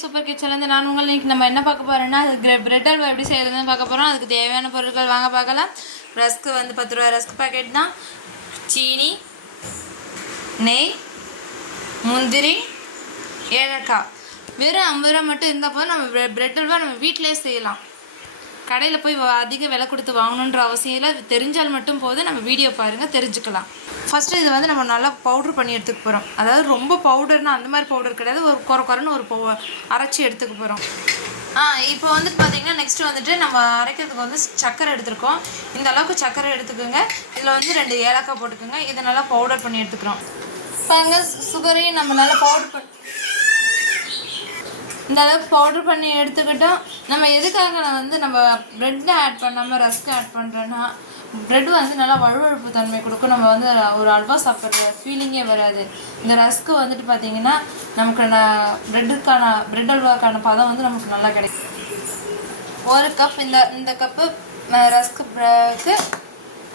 Super கிச்சன்லேருந்து நான் உங்கள் இன்னைக்கு நம்ம என்ன பார்க்க போகிறோன்னா பிரெட் அல்வா எப்படி செய்கிறதுன்னு பார்க்க போகிறோம். அதுக்கு தேவையான பொருட்கள் வாங்க பார்க்கலாம். ரஸ்க்கு வந்து 10 ரூபா ரஸ்க் பாக்கெட் தான். சீனி, நெய், முந்திரி, ஏலக்காய். வெறும் 50 ரூபா மட்டும் இருந்தால் போதும். நம்ம பிரெட் அல்வா நம்ம வீட்டிலே செய்யலாம். கடையில் போய் அதிக விலை கொடுத்து வாங்கணுன்ற அவசியம் இல்லை. தெரிஞ்சால் மட்டும் போதும். நம்ம வீடியோ பாருங்கள், தெரிஞ்சுக்கலாம். ஃபஸ்ட்டு இது வந்து நம்ம நல்லா பவுட்ரு பண்ணி எடுத்துக்க போகிறோம். அதாவது ரொம்ப பவுடர்னால் அந்த மாதிரி பவுடர் கிடையாது. ஒரு குறைன்னு ஒரு அரைச்சி எடுத்துக்க போகிறோம். இப்போ வந்துட்டு பார்த்திங்கன்னா நெக்ஸ்ட்டு வந்துட்டு நம்ம அரைக்கிறதுக்கு வந்து சர்க்கரை எடுத்துருக்கோம். இந்த அளவுக்கு சர்க்கரை எடுத்துக்கோங்க. இதில் வந்து 2 ஏலக்காய் போட்டுக்கோங்க. இதை நல்லா பவுடர் பண்ணி எடுத்துக்கிறோம். பாருங்க, சுகரையும் நம்ம நல்லா பவுடர் பண்ணி இந்த அளவுக்கு பவுட்ரு பண்ணி எடுத்துக்கிட்டோம். நம்ம எதுக்காக வந்து நம்ம ப்ரெட்டை ஆட் பண்ணாமல் ரஸ்க்கு ஆட் பண்ணுறோன்னா, ப்ரெட்டு வந்து நல்லா வழுவழுப்பு தன்மை கொடுக்கும். நம்ம வந்து ஒரு அல்வா சாப்பிட்ற ஃபீலிங்கே வராது. இந்த ரஸ்க்கு வந்துட்டு பார்த்திங்கன்னா நமக்கு ப்ரெட் அல்வாக்கான பதம் வந்து நமக்கு நல்லா கிடைக்கும். 1 கப் இந்த கப்பு ரஸ்க்கு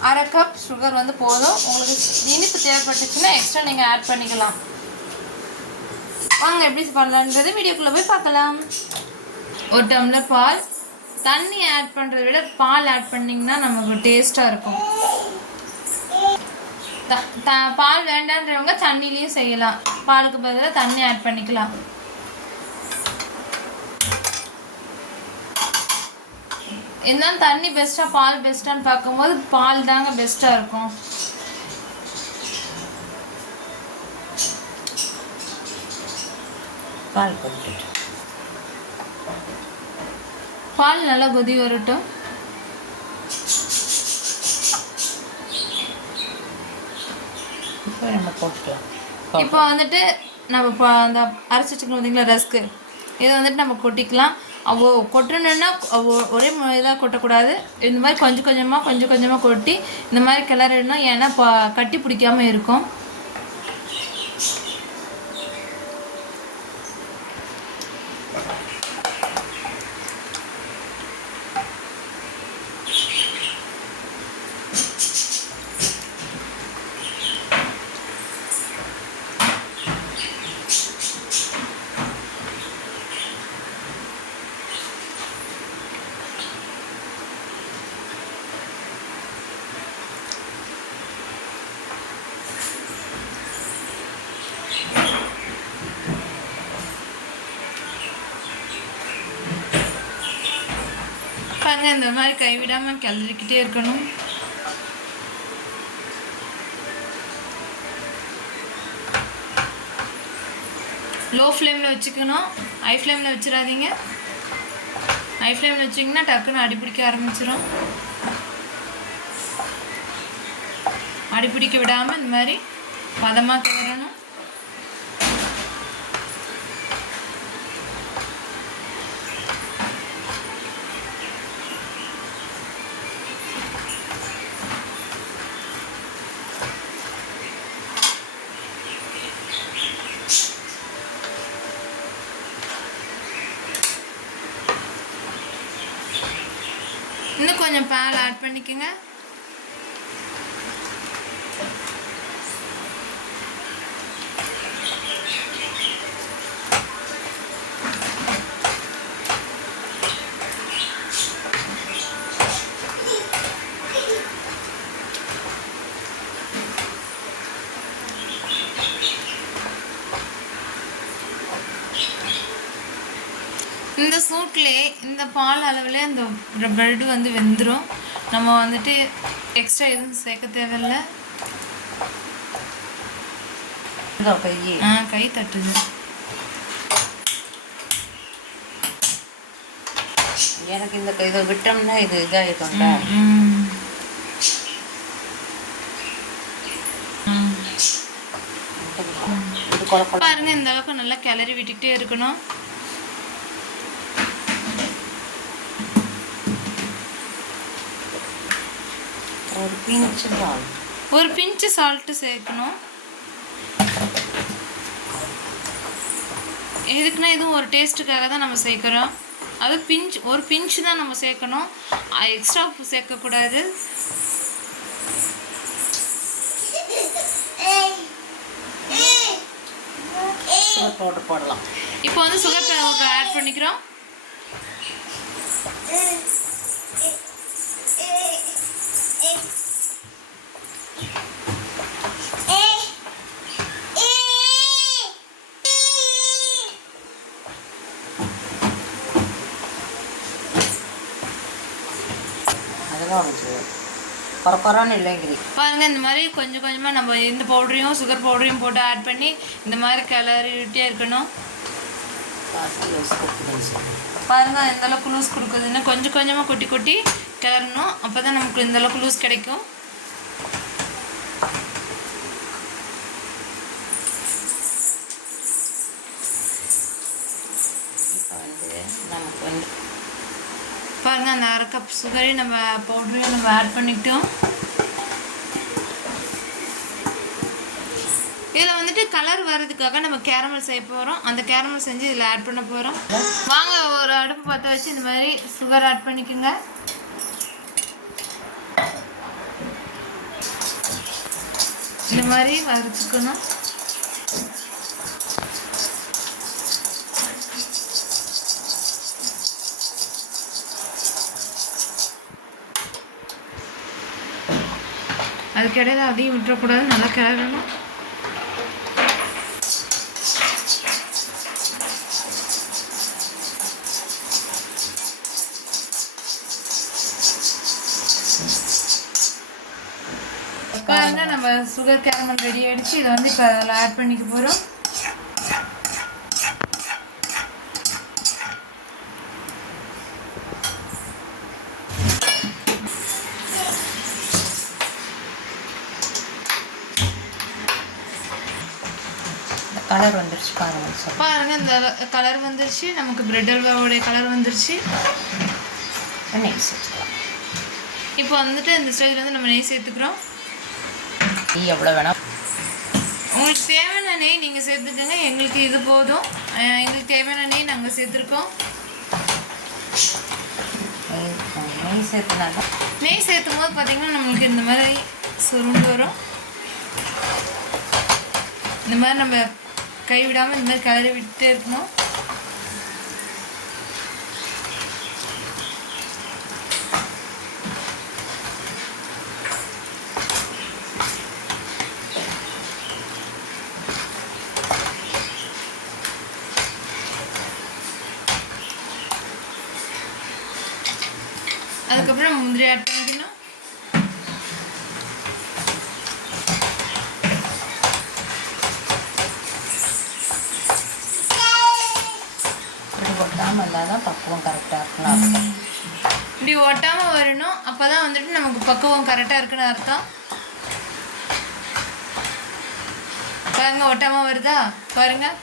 1/2 கப் சுகர் வந்து போதும். உங்களுக்கு இனிப்பு தேவைப்பட்டுச்சுன்னா எக்ஸ்ட்ரா நீங்கள் ஆட் பண்ணிக்கலாம். வாங்க எப்படி பண்ணலான்றது வீடியோக்குள்ளே போய் பார்க்கலாம். 1 டம்ளர் பால். தண்ணி ஆட் பண்ணுறதை விட பால் ஆட் பண்ணிங்கன்னா நமக்கு டேஸ்ட்டாக இருக்கும். பால் வேண்டான்றவங்க தண்ணிலையும் செய்யலாம். பாலுக்கு பதிலாக தண்ணி ஆட் பண்ணிக்கலாம். இருந்தாலும் தண்ணி பெஸ்ட்டாக பால் பெஸ்ட்டான்னு பார்க்கும்போது பால் தாங்க பெஸ்ட்டாக இருக்கும். பால் நல்லா கொதி வரட்டும். இப்போ வந்துட்டு நம்ம அந்த அரைச்சி வச்சுக்கணும் பார்த்தீங்களா ரஸ்க்கு, இதை வந்துட்டு நம்ம கொட்டிக்கலாம். கொட்டணுன்னா ஒரே இதாக கொட்டக்கூடாது. இந்த மாதிரி கொஞ்சம் கொஞ்சமாக கொட்டி இந்த மாதிரி கிளறிடணும். ஏன்னா கட்டி பிடிக்காமல் இருக்கும். பாருங்க, இந்த மாதிரி கைவிடாமல் கிளறிக்கிட்டே இருக்கணும். லோ ஃப்ளேமில் வச்சுக்கணும். ஹை ஃப்ளேமில் வச்சிடாதீங்க. ஹை ஃப்ளேமில் வச்சிங்கன்னா டக்குன்னு அடிப்பிடிக்க ஆரம்பிச்சிடும். அடிப்பிடிக்க விடாமல் இந்த மாதிரி பதமாக கிளறணும். இன்னும் கொஞ்சம் பால் ஆட் பண்ணிக்கோங்க. இந்த சூட்லேயே இந்த பால் அளவில் இந்த ப்ரெட்டு வந்து வெந்துடும். நம்ம வந்துட்டு எக்ஸ்ட்ரா எதுவும் சேர்க்க தேவையில்லை. கை தட்டுது. எனக்கு இந்த இதை விட்டோம்னா இது இதாகிடும். பாருங்க, இந்த அளவுக்கு நல்லா கிளறி விட்டுக்கிட்டே இருக்கணும். ஒரு பிஞ்சு சால்ட்டு சேர்க்கணும். எதுக்குன்னா இதுவும் ஒரு டேஸ்ட்டுக்காக தான் நம்ம சேர்க்குறோம். அது ஒரு பிஞ்சு தான் நம்ம சேர்க்கணும். எக்ஸ்ட்ரா உப்பு சேர்க்கக்கூடாது. சுகர் பவுடர் போடலாம். இப்போ வந்து சுகர் பவுடர் பண்ணிக்கிறோம். அதெல்லாம் வந்து குறக்குறான்னு இல்லைங்கிறீ. பாருங்கள், இந்த மாதிரி கொஞ்சம் கொஞ்சமாக நம்ம இந்த பவுடரையும் சுகர் பவுடரையும் போட்டு ஆட் பண்ணி இந்த மாதிரி கிளறிட்டே இருக்கணும். பாருங்கள் எந்த அளவுக்கு லூஸ் கொடுக்குதுன்னு கொஞ்சம் கொஞ்சமாக கொட்டி கொட்டி கிளறணும். அப்போ தான் நமக்கு இந்த அளவுக்கு லூஸ் கிடைக்கும். இப்போ வந்து நமக்கு வந்து பாருங்கள் அந்த 1/2 கப் சுகரையும் நம்ம பவுடரையும் நம்ம ஆட் பண்ணிக்கிட்டோம். இதில் வந்துட்டு கலர் வர்றதுக்காக நம்ம கேரமல் செய்ய போகிறோம். அந்த கேரமல் செஞ்சு இதில் ஆட் பண்ண போகிறோம். வாங்க ஒரு அடுப்பு பற்ற வச்சு இந்த மாதிரி சுகர் ஆட் பண்ணிக்கோங்க. இந்த மாதிரி வறுத்துக்கணும். அதுக்கிடையில் அதையும் விட்டுறக்கூடாது, நல்லா கிளறணும். பாருங்க நம்ம சுகர் கேரமல் ரெடி ஆகிடுச்சு. இதை வந்து இப்போ அதில் ஆட் பண்ணிக்க போகிறோம். கலர் வந்துருச்சு பாருங்கள். பாருங்கள் இந்த கலர் வந்துருச்சு. நமக்கு பிரெட் அல்வாவுடைய கலர் வந்துருச்சு. நெய் சேர்த்துக்கலாம். இப்போ வந்துட்டு இந்த ஸ்டேஜில் வந்து நம்ம நெய் சேர்த்துக்கிறோம். நெய் எவ்வளோ வேணால் உங்களுக்கு தேவையான நெய் நீங்கள் சேர்த்துக்கோங்க. எங்களுக்கு இது போதும். எங்களுக்கு தேவையான நெய் நாங்கள் சேர்த்துருக்கோம். நெய் சேர்த்துனாங்க. நெய் சேர்த்தும் போது பார்த்திங்கன்னா நம்மளுக்கு இந்த மாதிரி சுருண்டு வரும். இந்த மாதிரி நம்ம கைவிடாமல் இந்த மாதிரி கிளறி விட்டுட்டே இருக்கணும். அதுக்கப்புறம் முந்திரி ஆட் பண்ணிக்கணும். ஒட்டாமல் இருந்தால் தான் பக்குவம் கரெக்டாக இருக்கணும். இப்படி ஒட்டாமல் வரணும். அப்போ தான் வந்துட்டு நமக்கு பக்குவம் கரெக்டாக இருக்குன்னு அர்த்தம். பாருங்கள் ஒட்டாமல் வருதா? பாருங்கள்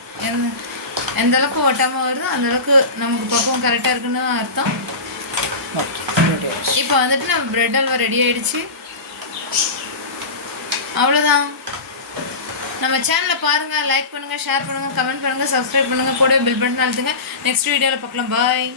எந்த அளவுக்கு ஒட்டாமல் வருதோ அந்தளவுக்கு நமக்கு பக்குவம் கரெக்டாக இருக்குன்னு அர்த்தம். இப்போ வந்துட்டு நம்ம பிரெட் அல்வா ரெடி ஆகிடுச்சு. அவ்வளோதான். நம்ம சேனலை பாருங்கள், லைக் பண்ணுங்கள், ஷேர் பண்ணுங்கள், கமெண்ட் பண்ணுங்கள், சப்ஸ்கிரைப் பண்ணுங்கள், கூட பெல் பட்டன் அழுத்துங்க. நெக்ஸ்ட் வீடியோவில் பார்க்கலாம். பாய்.